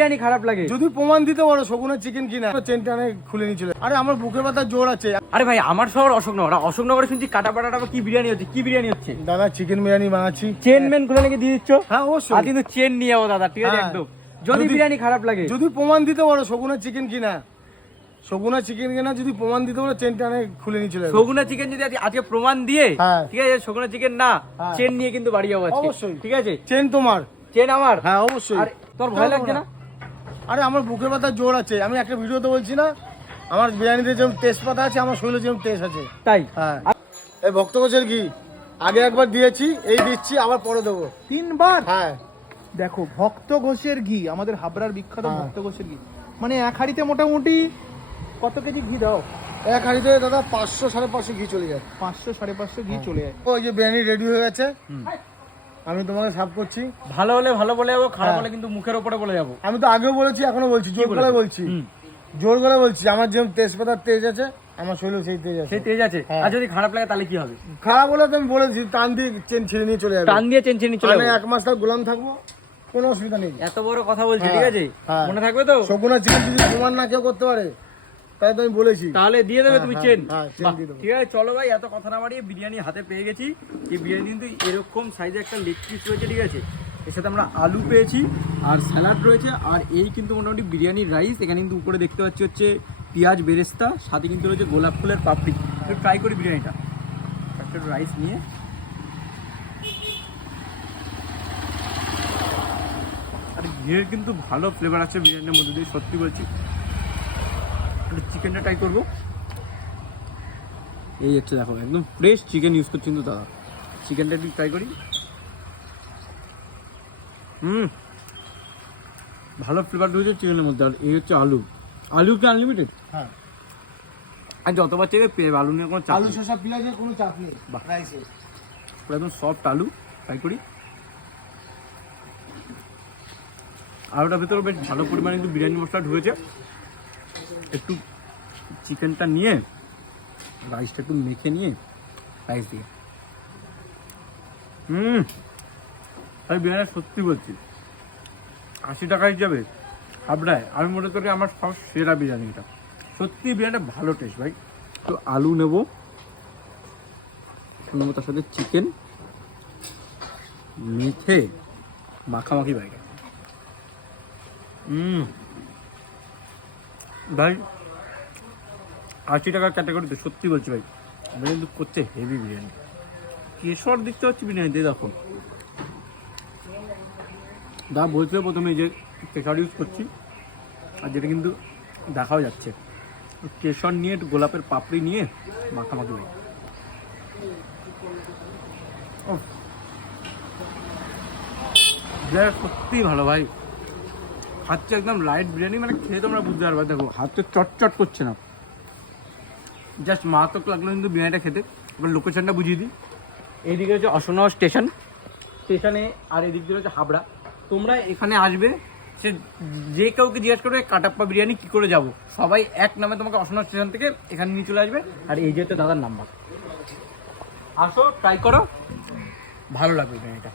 বিরিয়ানি খারাপ লাগে যদি প্রমাণ দিতে পারো শগুনের চিকেন কিনা চেনটা খুলে নিয়ে চলে। আরে আমার বুকে ব্যথার জোর আছে। আরে ভাই আমার শহর অশোকনগর, অশোকনগরে শুনছি কাটা পাটাটা কি বিরিয়ানি হচ্ছে, কি বিরিয়ানি হচ্ছে? দাদা চিকেন বিরিয়ানি বানাচ্ছি। চেন মেন খুলে নাকি দিয়ে দিচ্ছ? হ্যাঁ অবশ্যই। আর কিন্তু চেন নিয়ে যাবো দাদা, ঠিক আছে? একদম যদি বিরিয়ানি খারাপ লাগে, যদি প্রমাণ দিতে পারো শগুনের চিকেন কিনা, শগুনের চিকেন কিনা যদি প্রমাণ দিতে পারো চেনটা খুলে নিয়ে চলে। শগুনের চিকেন যদি আজকে প্রমাণ দিয়ে, ঠিক আছে, শগুনের চিকেন না চেন নিয়ে কিন্তু বাড়ি যাবো আজকে। অবশ্যই ঠিক আছে? চেন তোমার, চেন আমার। হ্যাঁ অবশ্যই। আর তোর ভয় লাগছে না? আরে আমার বুকে ব্যথার জোর আছে। আমি একটা ভিডিওতে বলছি না, আমার বিরিয়ানিতে যেমন তেজপাতা আছে, আমার শরীরে যেমন তেজ আছে। তাই? হ্যাঁ। এই ভক্তকোষের ঘি আগে একবার দিয়েছি, এই দিচ্ছি, আবার পরে দেবো 3 বার। হ্যাঁ দেখো ভক্ত ঘোষের ঘি, আমাদের হাবড়ার বিখ্যাত ভক্ত ঘোষের ঘি। মানে এক হাঁড়িতে মোটামুটি কত কেজি ঘি দাও? এক হাঁড়িতে দাদা 500 550 ঘি চলে যায়। 500 550 ঘি চলে যায়। ওই যে বিরিয়ানি রেডি হয়ে গেছে, আমি তোমাকে সার্ভ করছি। ভালো হলে ভালো বলে যাবো, খারাপ হলে কিন্তু মুখের উপরে বলে যাবো। আমি তো আগেও বলেছি, এখনো বলছি, জোর গলায় বলছি, জোর গলায় বলছি। আমার যেমন তেজপাতার তেজ আছে, আমার শরীরে সেই তেজ আছে। সেই তেজ আছে। আর যদি খারাপ লাগে তাহলে কি হবে? খারাপ হলে তো আমি বলেছি, টান দিয়ে চেন ছিঁড়ে নিয়ে চলে যাবে। টান দিয়ে চেন ছিঁড়ে নিয়ে চলে আমি যাবো। 1 মাস তার গোলাম থাকবো, কোনো অসুবিধা নেই। এত বড় কথা বলছি, ঠিক আছে? হ্যাঁ। মনে থাকবে তো? শগুনের চিকেন যদি প্রমাণ না কেউ করতে পারে, তাই তো আমি বলেছি। তাহলে দিয়ে দেবে তুমি চেন? হ্যাঁ, চেন বাহ, দিয়ে দেবো। ঠিক আছে, চলো ভাই, এত কথা না বাড়িয়ে বিরিয়ানি হাতে পেয়ে গেছি। এই বিরিয়ানি কিন্তু এরকম সাইজে একটা লেগ পিস রয়েছে, ঠিক আছে? এর সাথে আমরা আলু পেয়েছি আর স্যালাড রয়েছে, আর এই কিন্তু মোটামুটি বিরিয়ানির রাইস। এখানে কিন্তু উপরে দেখতে পাচ্ছি হচ্ছে পেঁয়াজ বেরেস্তা, সাথে কিন্তু রয়েছে গোলাপ ফুলের পাপড়ি। একটু ট্রাই করি বিরিয়ানিটা। একটা রাইস নিয়ে আর ঘিয়ের কিন্তু ভালো ফ্লেভার আছে বিরিয়ানির মধ্যে দিয়ে, সত্যি বলছি। একটু চিকেনটা ট্রাই করবো। এই হচ্ছে দেখো, একদম ফ্রেশ চিকেন ইউজ করছি কিন্তু দাদা। চিকেনটা একটু ট্রাই করি। ভালো ফ্লেভার রয়েছে চিকেনের মধ্যে। আর এই হচ্ছে আলু। আলু কি আনলিমিটেড? হ্যাঁ, আর যতবার চেয়ে পেয়ে আলু নিয়ে কোনো চাপ আলু নেই। শসা পেঁয়াজের কোনো চাপ নেই রাইসে। একদম সফট আলু। ট্রাই করি। আলুটার ভেতরে বেশ ভালো পরিমাণে কিন্তু বিরিয়ানি মশলা ঢুকেছে। একটু চিকেনটা নিয়ে রাইসটা একটু মেখে নিয়ে রাইস দিয়ে তাই বিরিয়ানি সত্যি বলছি 80 টাকা হিসাবে হাবড়ায় আমি মনে করি আমার সব সেরা বিরিয়ানিটা। সত্যি বিরিয়ানিটা ভালো টেস্ট ভাই। তো আলু নেব, তার সাথে চিকেন মেখে মাখামাখি বাইরে। ভাই 80 টাকার ক্যাটাগরিতে সত্যি বলছি ভাই, বিরিয়ানি কিন্তু করছে হেভি বিরিয়ানি। কেশর দেখতে পাচ্ছি বিরিয়ানিতে, দেখো দা বলছিল প্রথমে যে কেশর ইউজ করছি, আর যেটা কিন্তু দেখাও যাচ্ছে। কেশর নিয়ে একটু গোলাপের পাপড়ি নিয়ে মাখামাখি ভাই। সত্যিই ভালো ভাই। খাচ্ছে একদম লাইট বিরিয়ানি, মানে খেয়ে তোমরা বুঝতে পারবে। দেখো হাতে চটচট করছে না, জাস্ট মারাত্মক লাগলো কিন্তু বিরিয়ানিটা খেতে। এবার লোকেশনটা বুঝিয়ে দিই। এইদিকে হচ্ছে অশোকনগর স্টেশনে, আর এদিক দিয়ে হচ্ছে হাবড়া। তোমরা এখানে আসবে, সে যে কাউকে জিজ্ঞাসা করবে কাটাপ্পা বিরিয়ানি কী করে যাব, সবাই এক নামে তোমাকে অশোকনগর স্টেশন থেকে এখানে নিয়ে চলে আসবে। আর এই যে হচ্ছে দাদার নাম্বার। আসো, ট্রাই করো, ভালো লাগবে বিরিয়ানিটা।